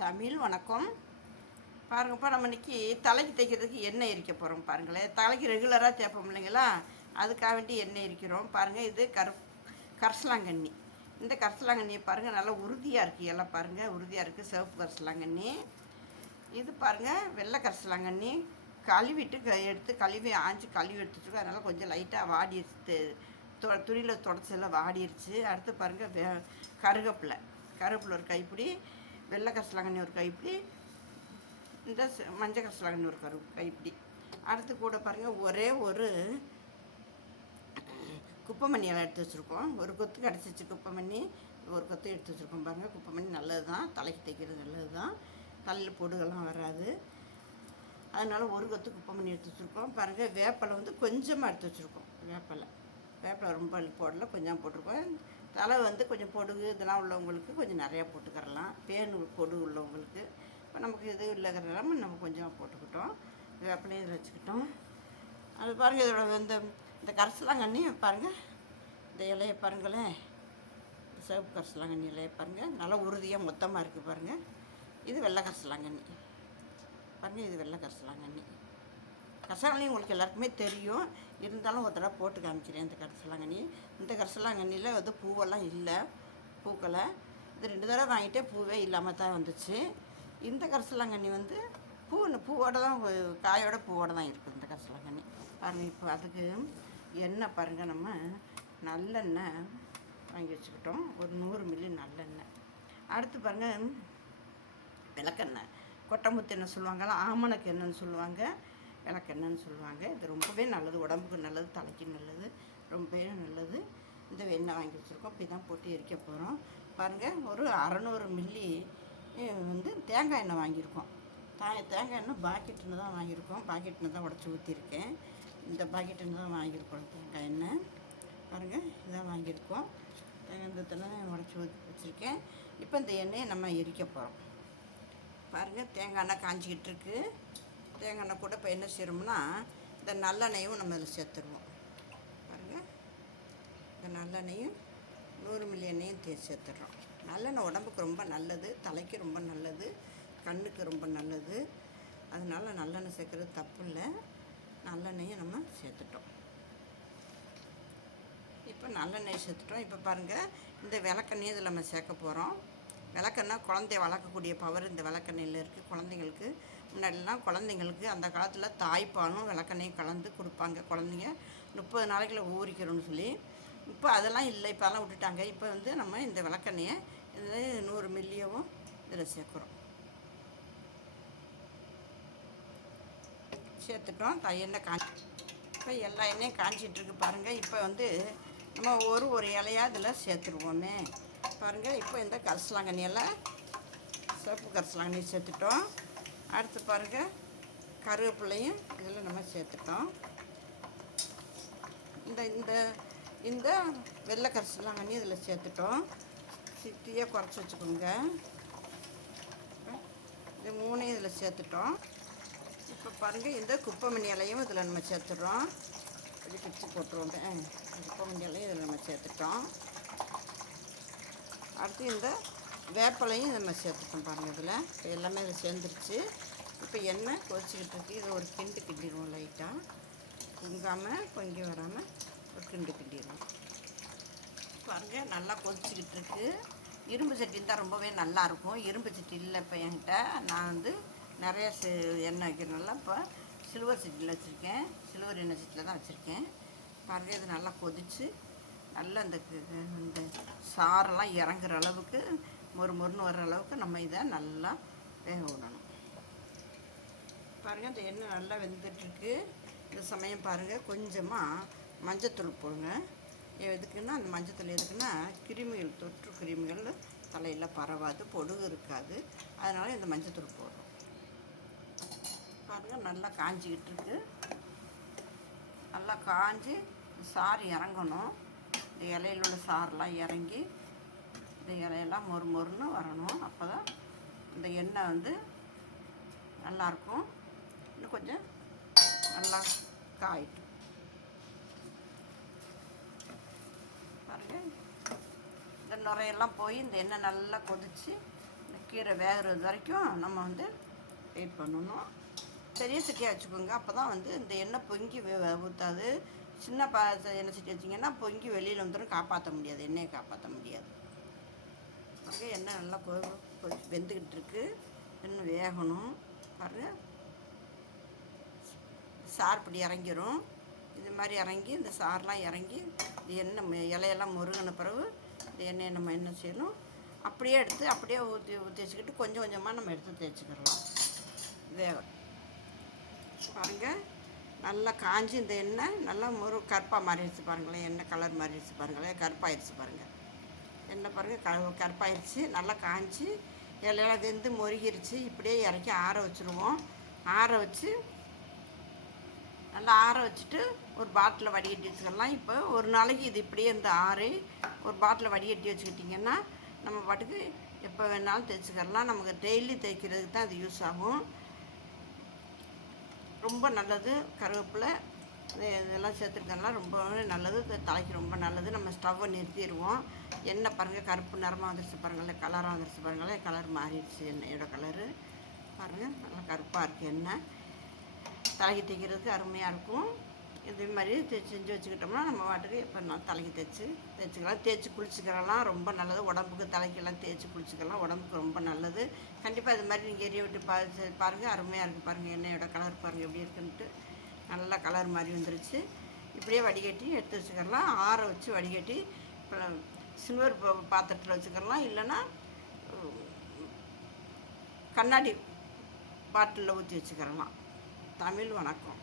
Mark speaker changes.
Speaker 1: தமிழ் வணக்கம். பாருங்கப்பா நம்ம இன்னைக்கு தலைக்கு தைக்கிறதுக்கு எண்ணெய் எரிக்க போகிறோம் பாருங்களேன். தலைக்கு ரெகுலராக தேய்ப்போம் இல்லைங்களா? அதுக்காக வேண்டி எண்ணெய் எரிக்கிறோம். பாருங்கள் இது கரு கரசலாங்கண்ணி. இந்த கரசலாங்கண்ணியை பாருங்கள் நல்லா உறுதியாக இருக்குது எல்லாம் பாருங்கள் உறுதியாக இருக்குது சிவப்பு கரசலாங்கண்ணி. இது பாருங்கள் வெள்ளை கரசலாங்கண்ணி. கழுவிட்டு க- எடுத்து கழுவி ஆஞ்சு கழுவி எடுத்துட்டுருக்கோம் அதனால் கொஞ்சம் லைட்டாக வாடிடுச்சு தொ துணியில் தொடச்செல்லாம் வாடிருச்சு. அடுத்து பாருங்கள் வே கருவேப்பிலை கருவேப்பில் ஒரு கைப்பிடி. வெள்ளை கரிசலாங்கண்ணி ஒரு கைப்பிடி இந்த மஞ்சள் கரிசலாங்கண்ணி ஒரு கரு கைப்பிடி. அடுத்து கூட பாருங்கள் ஒரே ஒரு குப்பைமணி எல்லாம் எடுத்து வச்சுருக்கோம். ஒரு கொத்து கிடச்சிச்சு குப்பைமணி ஒரு கொத்து எடுத்து வச்சுருக்கோம் பாருங்கள் குப்பைமணி நல்லது தான் தலைக்கு தைக்கிறது நல்லது தான் தலையில் பொடுகெல்லாம் வராது. அதனால் ஒரு கொத்து குப்பைமணி எடுத்து வச்சுருக்கோம். பாருங்கள் வேப்பலை வந்து கொஞ்சமாக எடுத்து வச்சுருக்கோம். வேப்பலை. வேப்பலை ரொம்ப போடல கொஞ்சம் போட்டிருக்கோம். தலை வந்து கொஞ்சம் பொடுகு இதெல்லாம் உள்ளவங்களுக்கு கொஞ்சம் நிறையா போட்டுக்கறலாம். பேன் பொடுகு உள்ளவங்களுக்கு. இப்போ நமக்கு இது இல்லைங்கிறதால நம்ம கொஞ்சம் போட்டுக்கிட்டோம். வேப்பிலையும் இதில் வச்சுக்கிட்டோம். அது பாருங்கள் இதோட இந்த இந்த கரிசலாங்கண்ணி பாருங்கள் இந்த இலையை பாருங்களேன் இந்த சிவப்பு கரிசலாங்கண்ணி இலையை பாருங்கள் நல்லா உறுதியாக மொத்தமாக இருக்குது பாருங்கள் இது வெள்ளை கரிசலாங்கண்ணி. பாருங்கள் இது வெள்ளை கரிசலாங்கண்ணி. கரிசலாங்கண்ணி உங்களுக்கு எல்லாருக்குமே தெரியும். இருந்தாலும் ஒரு தடவை போட்டு காமிக்கிறேன் இந்த கரிசலாங்கண்ணி. இந்த கரிசலாங்கண்ணியில் வந்து பூவெல்லாம் இல்லை. பூக்களை இது ரெண்டு தடவை வாங்கிட்டே பூவே இல்லாமல் தான் வந்துச்சு. இந்த கரிசலாங்கண்ணி வந்து பூ பூவோட தான் காயோட பூவோட தான் இருக்குது இந்த கரிசலாங்கண்ணி. பாருங்கள் இப்போ அதுக்கு எண்ணெய் பாருங்கள் நம்ம. நல்லெண்ணெய் வாங்கி வச்சுக்கிட்டோம். ஒரு நூறு மில்லி நல்லெண்ணெய். அடுத்து பாருங்கள் விளக்கெண்ணெய். கொட்டமுத்து எண்ணெய் சொல்லுவாங்கல்ல ஆமணக்கு எண்ணெய்னு சொல்லுவாங்க. விளக்கெண்ணெய்னு சொல்லுவாங்க. இது ரொம்பவே நல்லது. உடம்புக்கு நல்லது தலைக்கு நல்லது ரொம்பவே நல்லது. இந்த எண்ணெய் வாங்கி வச்சுருக்கோம். இப்படி தான் போட்டு எரிக்க போகிறோம் பாருங்கள் ஒரு அறநூறு மில்லி வந்து தேங்காய் எண்ணெய் வாங்கியிருக்கோம். தா தேங்காய் எண்ணெய் பாக்கெட்டுன்னு தான் வாங்கியிருக்கோம். பாக்கெட்டுன்னு தான் உடச்சி ஊற்றிருக்கேன் இந்த பாக்கெட்டுன்னு தான் வாங்கியிருக்கோம். தேங்காய் எண்ணெய். பாருங்கள் இதான் வாங்கியிருக்கோம். தேங்காய் இந்த தண்ணி உடச்சி ஊற்றி வச்சுருக்கேன். இப்போ இந்த எண்ணெயை நம்ம எரிக்க போகிறோம் பாருங்கள் தேங்காய் எண்ணெய் காஞ்சிக்கிட்டு இருக்குது தேங்காய் எண்ணெய் கூட இப்போ என்ன செய்யறோம்னா இந்த நல்லெண்ணையும் நம்ம அதில் சேர்த்துருவோம். பாருங்கள் இந்த நல்லெண்ணையும் நூறு மில்லி எண்ணெயும் தே சேர்த்துடுறோம். நல்லெண்ணெய் உடம்புக்கு ரொம்ப நல்லது தலைக்கு ரொம்ப நல்லது கண்ணுக்கு ரொம்ப நல்லது. அதனால் நல்லெண்ணெய் சேர்க்குறது தப்பு இல்லை. நல்லெண்ணையும் நம்ம சேர்த்துட்டோம். இப்போ நல்லெண்ணெய் சேர்த்துட்டோம். இப்போ பாருங்கள் இந்த விளக்கெண்ணையும் இதில் நம்ம சேர்க்க போகிறோம் விளக்கெண்ணெய் குழந்தைய வளர்க்கக்கூடிய பவர் இந்த விளக்கெண்ணெயில் இருக்குது குழந்தைங்களுக்கு முன்னாடிலாம் குழந்தைங்களுக்கு அந்த காலத்தில் தாய்ப்பாலும் விளக்கெண்ணையும் கலந்து கொடுப்பாங்க. குழந்தைங்க முப்பது நாளைக்குள்ள ஊறிக்கிறோன்னு சொல்லி. இப்போ அதெல்லாம் இல்லை. இப்போலாம் விட்டுட்டாங்க. இப்போ வந்து நம்ம இந்த விளக்கெண்ணையை இந்த நூறு மில்லியவும் இதில் சேர்க்குறோம். சேர்த்துட்டோம். த எண்ணெய் காஞ்சி இப்போ எல்லா எண்ணெயும் காஞ்சிட்டு பாருங்கள் இப்போ வந்து நம்ம ஒரு ஒரு இலையாக இதில் சேர்த்துருவோமே. பாருங்கள் இப்போ இந்த கரிசலாங்கண்ணி சிவப்பு கரிசலாங்கண்ணி சேர்த்துட்டோம். அடுத்து பாருங்கள் கருவேப்பிலையும் இதில் நம்ம சேர்த்துட்டோம். இந்த இந்த இந்த வெள்ளை கரிசலாங்கண்ணி இதில் சேர்த்துட்டோம். சித்தியாக குறைச்சி வச்சுக்கோங்க. இது மூணையும் இதில் சேர்த்துட்டோம். இப்போ பாருங்கள் இந்த குப்பைமணி இலையும் இதில் நம்ம சேர்த்துடுறோம். இது பிச்சு போட்டுருவோம் அஹ், இலையும் இதில் நம்ம சேர்த்துட்டோம். அடுத்து இந்த வேப்பலையும் நம்ம சேர்த்துட்டோம் பாருங்கள் இதில். இப்போ எல்லாமே இதில் சேர்ந்துருச்சு. இப்போ எண்ணெய் கொதிச்சுக்கிட்டு இருக்கு. இதை ஒரு கிண்டு கிண்டிடுவோம் லைட்டாக பொங்காமல் பொங்கி வராமல் ஒரு கிண்டு கிண்டிடுவோம். பாருங்கள் நல்லா கொதிச்சுக்கிட்டு இருக்கு. இரும்பு சட்டி இருந்தால் ரொம்பவே நல்லாயிருக்கும் இரும்பு சட்டி இல்லை இப்போ என்கிட்ட. நான் வந்து நிறைய எண்ணெய் வைக்கிறனால இப்போ சில்வர் சட்டியில் வச்சுருக்கேன். சில்வர் எண்ணெய் சட்டியில் தான் வச்சுருக்கேன். பாருங்கள் இது நல்லா கொதிச்சு நல்லா அந்த இந்த சாரெல்லாம் இறங்குற அளவுக்கு மொறு மொறுன்னு வர்ற அளவுக்கு நம்ம இதை நல்லா வேக விடணும். பாருங்கள் இந்த எண்ணெய் நல்லா வெந்துட்டுருக்கு. இந்த சமயம் பாருங்கள் கொஞ்சமாக மஞ்சத்தூள் போடுங்க. எதுக்குன்னா அந்த மஞ்சத்தூள் எதுக்குன்னா கிருமிகள் தொற்று கிருமிகள் தலையில் பரவாது பொடுகு இருக்காது. அதனால் இந்த மஞ்சத்தூள் போடுறோம். பாருங்கள் நல்லா காஞ்சிக்கிட்டு இருக்கு நல்லா காஞ்சி சாறு இறங்கணும். இந்த இலையில உள்ள சாரெலாம் இறங்கி இந்த இலையெல்லாம் மொறு மொறுன்னு வரணும். அப்போ தான் இந்த எண்ணெய் வந்து நல்லாயிருக்கும் இன்னும் கொஞ்சம் நல்லா காயிட்டும். பாருங்க. இந்த நுரையெல்லாம் போய் இந்த எண்ணெய் நல்லா கொதித்து இந்த கீரை வேகிறது வரைக்கும் நம்ம வந்து வெயிட் பண்ணணும். பெரிய சட்டியாக வச்சுக்கோங்க. அப்போ தான் வந்து இந்த எண்ணெய் பொங்கி ஊற்றாது சின்ன பா எண்ணெய் சட்டி வச்சிங்கன்னா பொங்கி வெளியில் வந்துடும் காப்பாற்ற முடியாது. எண்ணெயை காப்பாற்ற முடியாது. அங்கே எண்ணெய் நல்லா கொ கொ- வெந்துக்கிட்டு இருக்கு. இன்னும் வேகணும். பாருங்க. சார் இப்படி இறங்கிடும் இது மாதிரி இறங்கி இந்த சாரெலாம் இறங்கி இந்த எண்ணெய் இலையெல்லாம் முருகின பிறகு இந்த எண்ணெயை நம்ம என்ன செய்யணும்? அப்படியே எடுத்து அப்படியே ஊற்றி ஊற்றி வச்சுக்கிட்டு கொஞ்சம் கொஞ்சமாக நம்ம எடுத்து தேய்ச்சிக்கிறோம் வேக பாருங்கள் நல்லா காஞ்சி இந்த எண்ணெய் நல்லா ஒரு கருப்பாக மாறிடுச்சு பாருங்களேன். எண்ணெய் கலர் மாறிடுச்சு பாருங்களேன். கருப்பாயிடுச்சு பாருங்கள் எண்ணெய் பாருங்கள் க கருப்பாயிருச்சு. நல்லா காஞ்சி இலையெல்லாம் வெந்து மொறுகிருச்சு இப்படியே இறக்கி ஆற வச்சுருவோம். ஆற வச்சு நல்லா ஆற வச்சுட்டு ஒரு பாட்டில் வடிகட்டி வச்சுக்கலாம். இப்போ ஒரு நாளைக்கு இது இப்படியே இந்த ஆறு ஒரு பாட்டில் வடிகட்டி வச்சுக்கிட்டிங்கன்னா நம்ம பாட்டுக்கு எப்போ வேணாலும் தேய்ச்சிக்கலாம் நமக்கு டெய்லி தேய்க்கிறதுக்கு தான் அது யூஸ் ஆகும். ரொம்ப நல்லது. கருவேப்பிலை இதெல்லாம் சேர்த்துருக்கறதுலாம் ரொம்ப நல்லது. தலைக்கு ரொம்ப நல்லது. நம்ம ஸ்டவ்வை நிறுத்திடுவோம். எண்ணெய் பாருங்கள் கருப்பு நிறமாக வந்துருச்சு பாருங்களேன் கலராக வந்துருச்சு பாருங்களேன் கலர் மாறிடுச்சு எண்ணெயோட கலரு பாருங்கள் நல்லா கருப்பாக இருக்குது எண்ணெய். தலைக்கு தேய்க்கிறதுக்கு அருமையாக இருக்கும். இதே மாதிரி தேய்ச்சி செஞ்சு வச்சுக்கிட்டோம்னா நம்ம பாட்டுக்கு இப்போ நான் தலைக்கு தேய்ச்சி தேய்ச்சிக்கலாம். தேய்ச்சி குளிச்சுக்கிறலாம் ரொம்ப நல்லது. உடம்புக்கு தலைக்கெல்லாம் தேய்ச்சி குளிச்சுக்கலாம். உடம்புக்கு ரொம்ப நல்லது. கண்டிப்பாக இது மாதிரி நீங்கள் எரிய விட்டு பா பாருங்கள் அருமையாக இருக்குது பாருங்கள் எண்ணெயோட கலர் பாருங்கள் எப்படி இருக்குன்ட்டு. நல்லா கலர் மாதிரி வந்துருச்சு. இப்படியே வடிகட்டி எடுத்து வச்சுக்கலாம். ஆற வச்சு வடிகட்டி இப்போ சில்வர் பா- பாத்திரத்தில் வச்சுக்கலாம். இல்லைன்னா கண்ணாடி பாட்டிலில் ஊற்றி வச்சுக்கிறலாம் தமிழ் வணக்கம்.